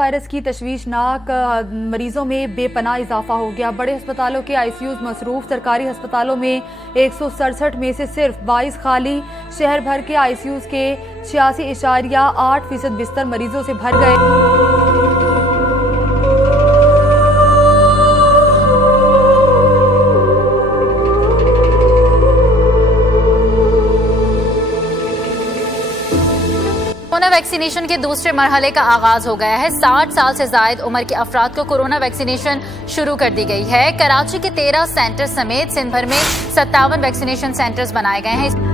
Virus की तशवीशनाक मरीजों में बेपनाह इजाफा हो गया। बड़े अस्पतालों के आईसीयूज मसरूफ, सरकारी अस्पतालों में 167 में से सिर्फ 22 खाली। शहर भर के आईसीयूज के 86.8% बिस्तर मरीजों से भर गए। कोरोना वैक्सीनेशन के दूसरे मरहले का आगाज हो गया है। 60 साल से जायद उम्र के अफराद को कोरोना वैक्सीनेशन शुरू कर दी गई है। कराची के 13 सेंटर समेत सिंध भर में 57 वैक्सीनेशन सेंटर्स बनाए गए हैं।